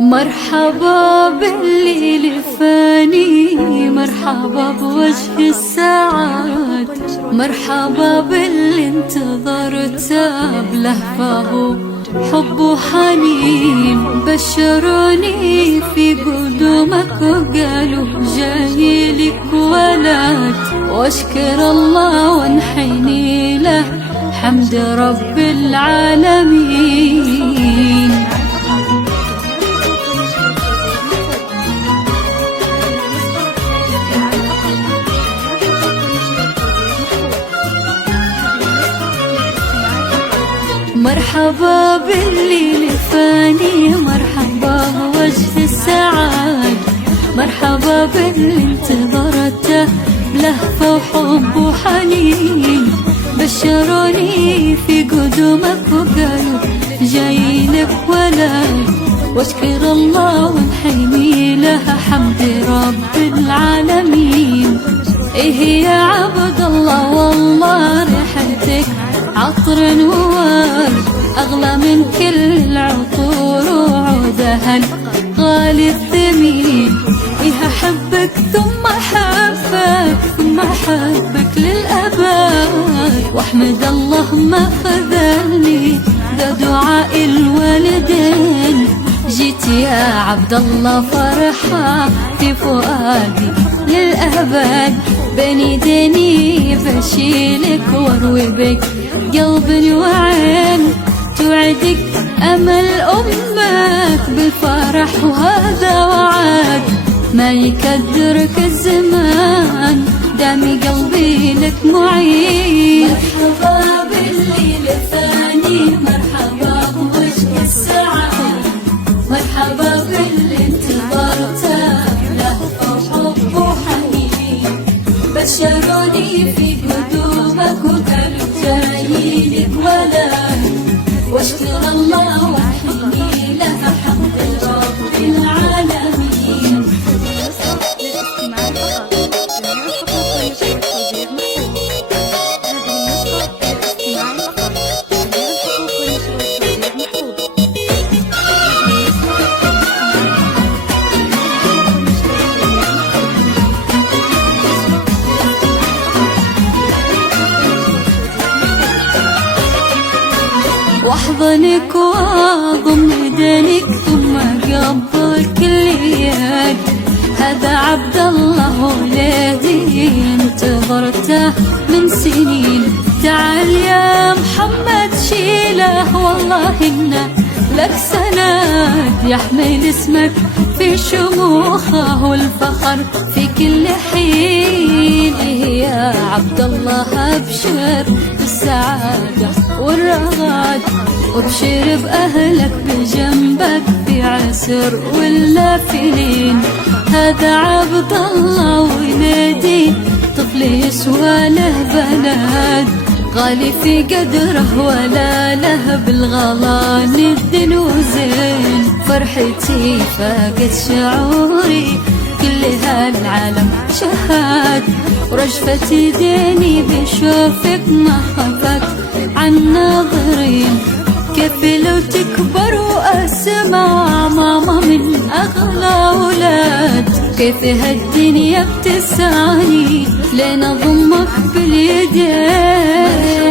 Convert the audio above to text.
مرحبا باللي لفاني، مرحبا بوجه السعاد، مرحبا باللي انتظرته بلهفه حب وحنين. بشروني في قدومك وقالوا جاي لك ولد، واشكر الله وانحني له حمد رب العالمين. مرحبا باللي لفاني، مرحبا بوجه السعاد، مرحبا باللي انتظرته بلهفة وحب وحنين. بشروني في قدومك وقالوا جاي لك ولد، واشكر الله وانحني له حمد رب العالمين. ايه يا عبد الله والله ريحتك عطر وورد، أغلى من كل العطور وعودها الغالي الثمين. إيه أحبك ثم أحبك ثم أحبك للأبد، وأحمد الله ما خذلني ذا دعاء الوالدين. جيت يا عبد الله فرحة في فؤادي للأبد، بين يديني بشيلك واروي بك قلب وعين. توعدك أمل أمك بالفرح وهذا وعد، ما يكدرك الزمان دامي قلبي لك معين. مرحبا باللي لفاني، مرحبا بوجه السعاد، مرحبا باللي انتظرته لهفة وحب وحنين. بشروني في قدومك وقالوا جاي لك ولد، واشكر الله وحني له حمد رب العالمين. واحضنك واضم يدينك ثم قبل كل يد، هذا عبد الله ولدي انتظرته من سنين. تعال يا محمد شيله والله إنه لك سند، يحمل اسمك في شموخه والفخر في كل حين. إيه يا عبد الله أبشر بالسعادة والرغد، وابشر بأهلك بجنبك في عسر ولا في لين. هذا عبد الله وينادي طفل يسوى له بلد، غالي في قدره ولا له بالغلا ند وزين. فرحتي فاقت شعوري كل هالعالم شهاد، ورجفة يديني بشوفك ما خفت عن ناظرين. كيف لو تكبر وأسمع ماما من أغلى أولاد، كيف هالدنيا بتسعني لين أضمك باليدين.